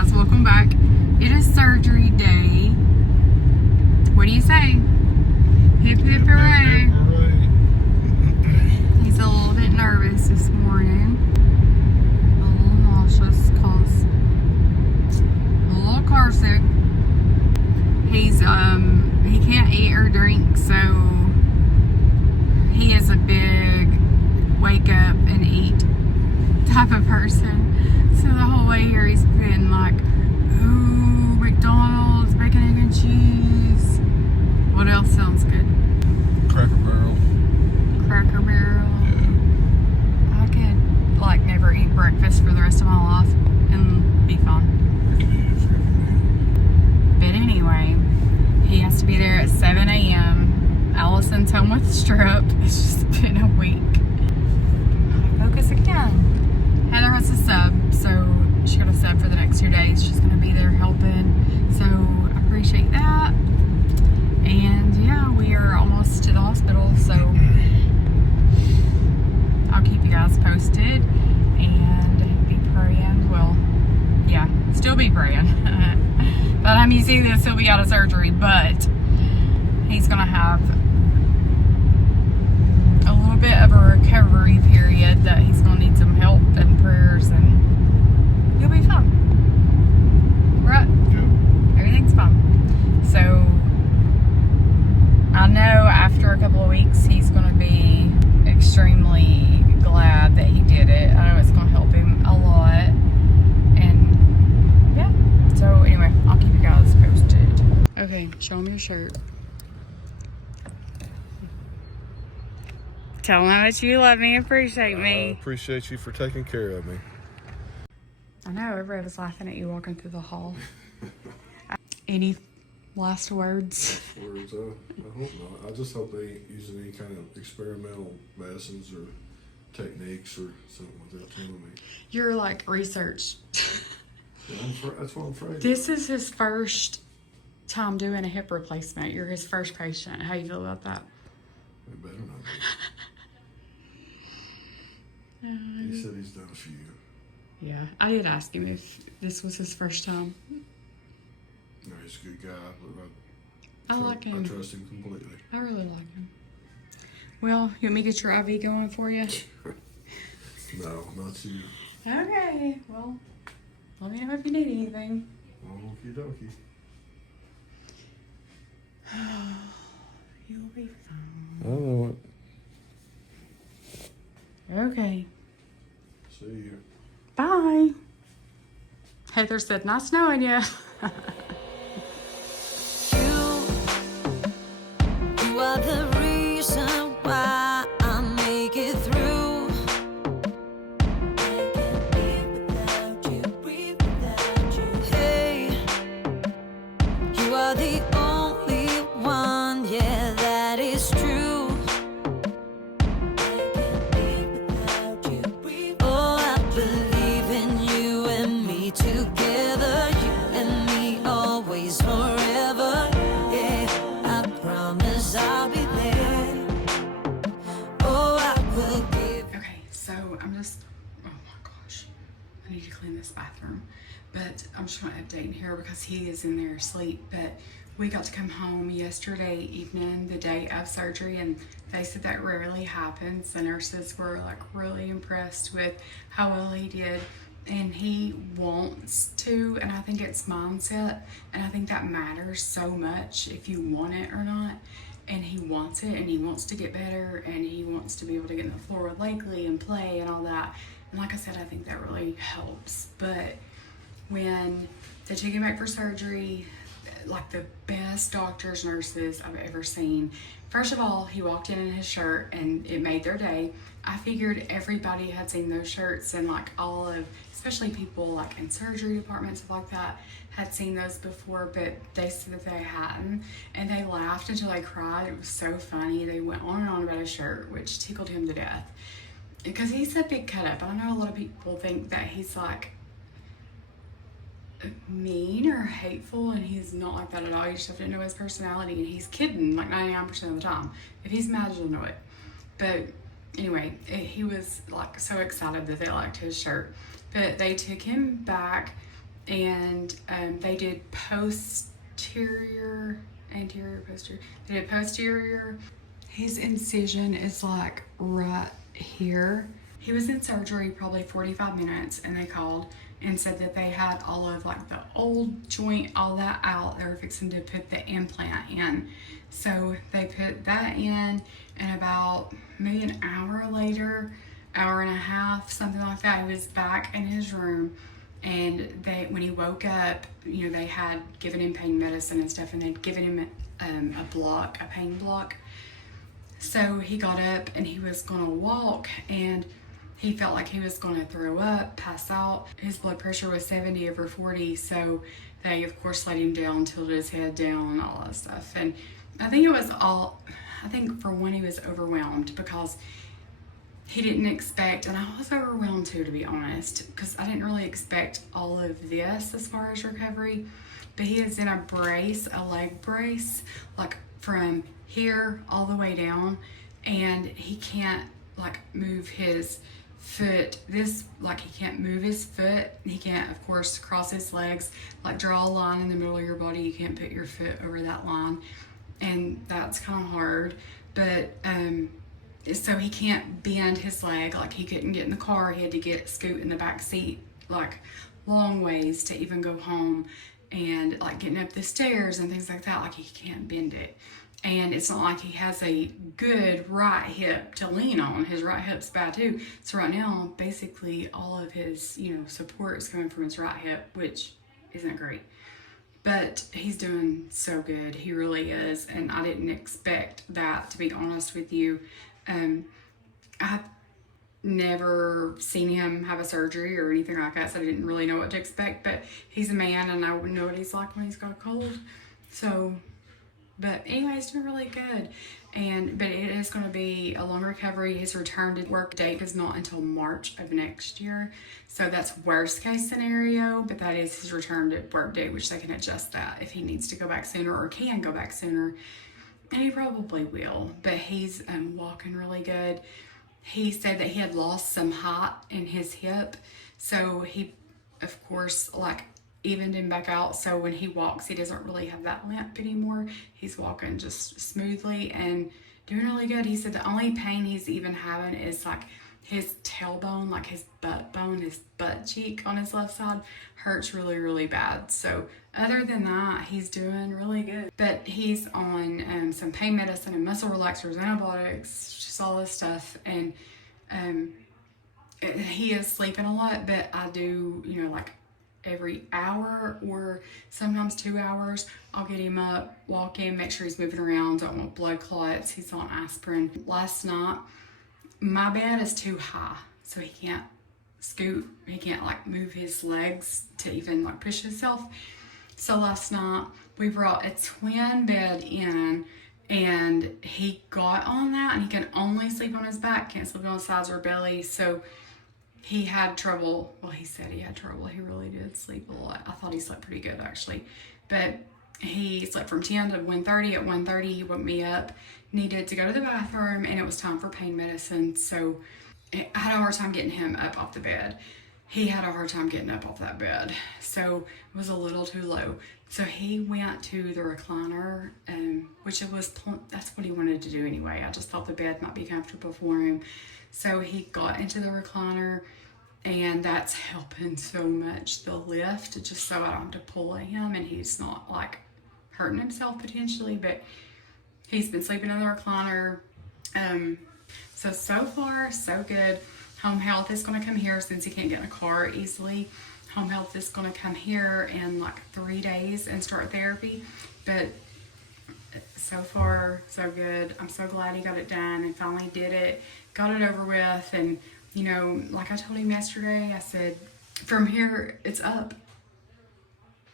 guys, welcome back. It is surgery day. What do you say? Hip hip hooray. He's a little bit nervous this morning. A little nauseous cause a little car sick. He can't eat or drink, so he is a big wake up and eat type of person. So the whole way here he's been like, ooh, McDonald's, bacon, egg, and cheese. What else sounds good? Cracker Barrel. Cracker Barrel. Yeah. I could like never eat breakfast for the rest of my life and be fine. But anyway, he has to be there at 7 a.m. Allison's home with strep. It's just been a week. Focus again. Heather has a sub, so she got a sub for the next 2 days. She's going to be there helping, so I appreciate that. And yeah, we are almost to the hospital, so I'll keep you guys posted and be praying. Well, yeah, still be praying. By the time you see this, he'll be out of surgery, but he's going to have a little bit of a recovery period that he's going to need some help and prayers, and he'll be fine. Right? Yeah. Everything's fine. So I know after a couple of weeks he's going to be extremely glad that he did it. I know it's going to help him a lot. And yeah. So anyway, I'll keep you guys posted. Okay, show him your shirt. Tell them how much you love me and appreciate me. I appreciate you for taking care of me. I know, everybody was laughing at you walking through the hall. Any last words? Words, I hope not. I just hope they ain't using any kind of experimental medicines or techniques or something without telling me. You're like research. Yeah, that's what I'm afraid of. This is his first time doing a hip replacement. You're his first patient. How you feel about that? It better not be. He said he's done a few. Yeah, I did ask him if this was his first time. No, he's a good guy, but I like him. I trust him completely. I really like him. Well, you want me to get your IV going for you? No, not you. Okay, well, let me know if you need anything. Okie dokie. You'll be fine. I know it. Okay. See you. Bye. Heather said, nice knowing you. You are the reason why I make it through. I can't live without you, breathe without you. Hey, you are the only one, yeah, that is true. I can't live without you, breathe without you. Oh, I believe in you and me together, you and me always forever. Yeah, I promise I'll be there. Oh, I will give. Okay, so I'm just, oh my gosh, I need to clean this bathroom. But I'm just going to update here because he is in there asleep. But we got to come home yesterday evening, the day of surgery, and they said that rarely happens. The nurses were like really impressed with how well he did. And he wants to, and I think it's mindset, and I think that matters so much if you want it or not. And he wants it, and he wants to get better, and he wants to be able to get on the floor with Lakely and play and all that. And like I said, I think that really helps. But when they took him back for surgery, like the best doctors, nurses I've ever seen. First of all, he walked in his shirt and it made their day. I figured everybody had seen those shirts, and like all of, especially people like in surgery departments, stuff like that, had seen those before, but they said that they hadn't. And they laughed until they cried. It was so funny. They went on and on about his shirt, which tickled him to death. Because he's a big cut up. I know a lot of people think that he's like mean or hateful, and he's not like that at all. You just have to know his personality, and he's kidding like 99% of the time. If he's mad, you'll know it. But anyway, he was like so excited that they liked his shirt. But they took him back and they did anterior, posterior. They did posterior. His incision is like right here. He was in surgery probably 45 minutes, and they called and said that they had all of like the old joint, all that out. They were fixing to put the implant in. So they put that in, and about maybe an hour later, hour and a half, something like that, he was back in his room. And when he woke up, you know, they had given him pain medicine and stuff, and they'd given him a pain block. So he got up and he was gonna walk, and he felt like he was gonna throw up, pass out. His blood pressure was 70/40, so they of course let him down, tilted his head down, all that stuff. And I think for one, he was overwhelmed because he didn't expect, and I was overwhelmed too, to be honest, because I didn't really expect all of this as far as recovery. But he is in a brace, a leg brace, like from here all the way down, and he can't like move his foot. He can't move his foot. He can't, of course, cross his legs, like draw a line in the middle of your body. You can't put your foot over that line, and that's kind of hard. But so he can't bend his leg. Like he couldn't get in the car. He had to scoot in the back seat like long ways to even go home, and like getting up the stairs and things like that. Like he can't bend it. And it's not like he has a good right hip to lean on. His right hip's bad too. So right now, basically all of his, support is coming from his right hip, which isn't great. But he's doing so good. He really is. And I didn't expect that, to be honest with you. I've never seen him have a surgery or anything like that, so I didn't really know what to expect. But he's a man, and I wouldn't know what he's like when he's got a cold. But anyway, he's doing really good. But it is going to be a long recovery. His return to work date is not until March of next year. So that's worst case scenario, but that is his return to work date, which they can adjust that if he needs to go back sooner or can go back sooner. And he probably will, but he's walking really good. He said that he had lost some height in his hip. So he, of course, evened him back out, so when he walks, he doesn't really have that limp anymore. He's walking just smoothly and doing really good. He said the only pain he's even having is his tailbone, his butt bone, his butt cheek on his left side hurts really, really bad. So other than that, he's doing really good. But he's on some pain medicine and muscle relaxers, antibiotics, just all this stuff. And he is sleeping a lot, but I do, every hour or sometimes 2 hours, I'll get him up, walk him, make sure he's moving around, don't want blood clots. He's on aspirin. Last night, my bed is too high, so he can't scoot. He can't move his legs to even push himself. So last night, we brought a twin bed in, and he got on that, and he can only sleep on his back, can't sleep on his sides or belly. So he had trouble. Well, he said he had trouble. He really did sleep a lot. I thought he slept pretty good, actually. But he slept from 10 to 1:30. At 1:30, he woke me up, needed to go to the bathroom, and it was time for pain medicine. So I had a hard time getting him up off the bed. He had a hard time getting up off that bed. So it was a little too low. So he went to the recliner, that's what he wanted to do anyway. I just thought the bed might be comfortable for him. So he got into the recliner, and that's helping so much, the lift, just so I don't have to pull at him, and he's not hurting himself potentially, but he's been sleeping in the recliner. So far, so good. Home health is going to come here since he can't get in a car easily. Home health is going to come here in 3 days and start therapy. But so far, so good. I'm so glad he got it done and finally did it, got it over with. And, like I told him yesterday, I said, from here, it's up.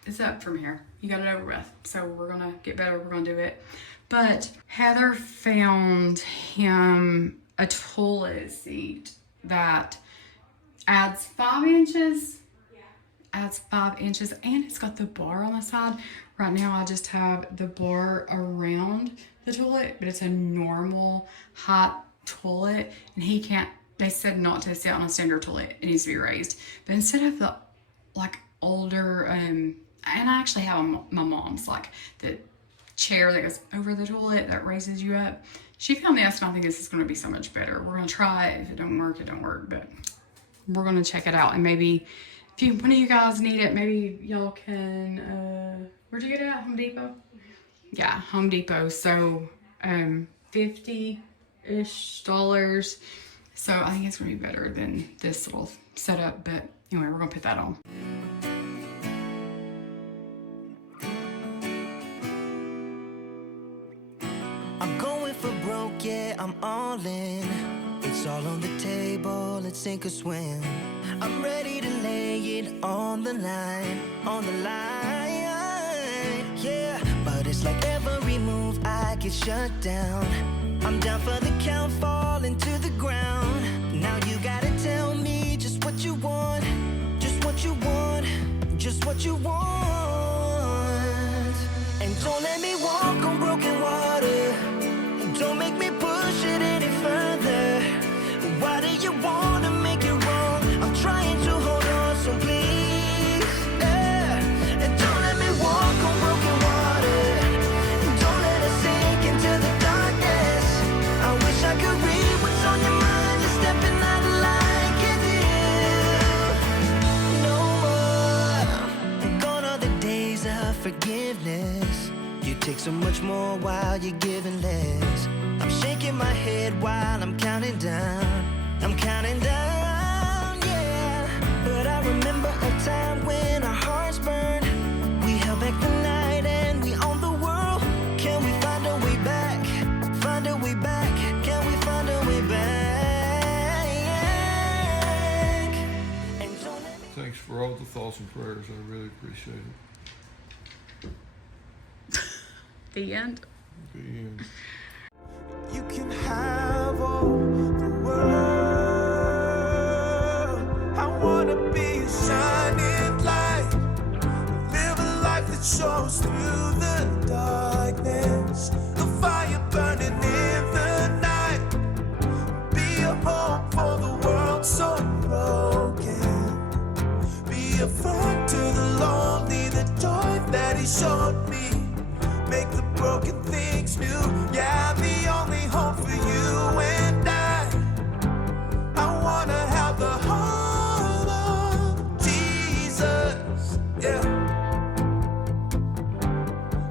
It's up from here. You got it over with. So we're going to get better. We're going to do it. But Heather found him a toilet seat that adds 5 inches. Adds 5 inches, and it's got the bar on the side. Right now I just have the bar around the toilet, but it's a normal hot toilet, and they said not to sit on a standard toilet. It needs to be raised. But instead of the older, and I actually have my mom's, like the chair that goes over the toilet that raises you up. She found this, and I think this is going to be so much better. We're going to try it. If it don't work, it don't work, but we're going to check it out. And maybe if one of you guys need it, maybe y'all can, where'd you get it at? Home Depot? Yeah, Home Depot. So, $50-ish. So I think it's going to be better than this little setup, but anyway, we're going to put that on. I'm going for broke, yeah, I'm all in. It's all on the table, let's sink or swim. I'm ready to lay it on the line, yeah. But it's like every move I get shut down. I'm down for the count, falling to the ground. Now you gotta tell me just what you want, just what you want, just what you want. And don't let me walk on broken water. Don't make me push it any further. Why do you wanna make it wrong? I'm trying to hold on, so please, yeah. And don't let me walk on broken water. Don't let us sink into the darkness. I wish I could read what's on your mind. You're stepping out of line, can do no more. Gone are the days of forgiveness. You take so much more while you're giving less. I'm shaking my head while I'm counting down. I'm counting down, yeah. But I remember a time when our hearts burned. We held back the night and we owned the world. Can we find a way back? Find a way back? Can we find a way back? And don't let me... Thanks for all the thoughts and prayers. I really appreciate it. The end. The end. You can have all the world. I wanna be a shining light. Live a life that shows through the darkness. A fire burning in the night. Be a hope for the world so broken. Be a friend to the lonely, the joy that he showed me. Make the broken things new. Yeah, the only hope for you and I wanna have the heart of Jesus. Yeah.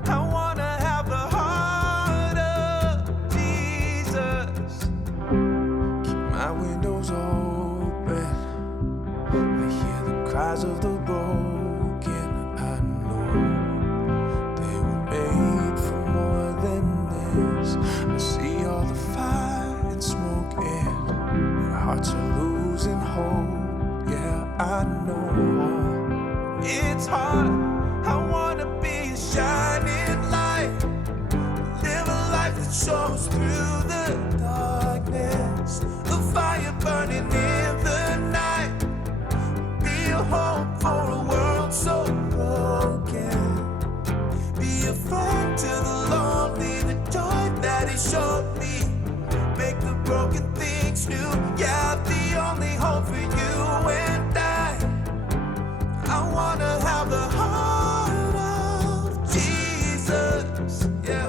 I wanna have the heart of Jesus. Keep my windows open. I hear the cries of the broken. I know they were made for more than this. I see all the fire and smoke and their hearts are losing hope. Yeah, I know it's hard. I wanna be a shining light. Live a life that shows through the darkness. The fire burning in the night. Be a hope for a world so broken. Be a friend to the lonely, the joy that he showed me. Make the broken things new. Yeah, the only hope for you and I wanna have the heart of Jesus. Yeah.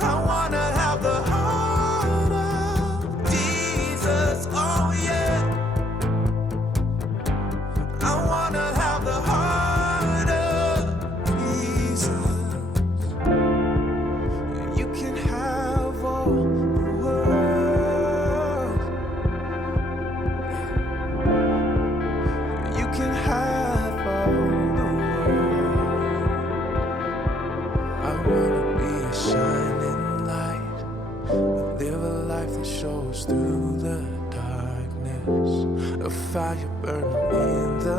I wanna have the heart of Jesus. Oh yeah. I wanna have the heart of Jesus. You can have all the world. You can have all the world. I wanna be a shining light. Live a life that shows through the darkness. A fire burning in the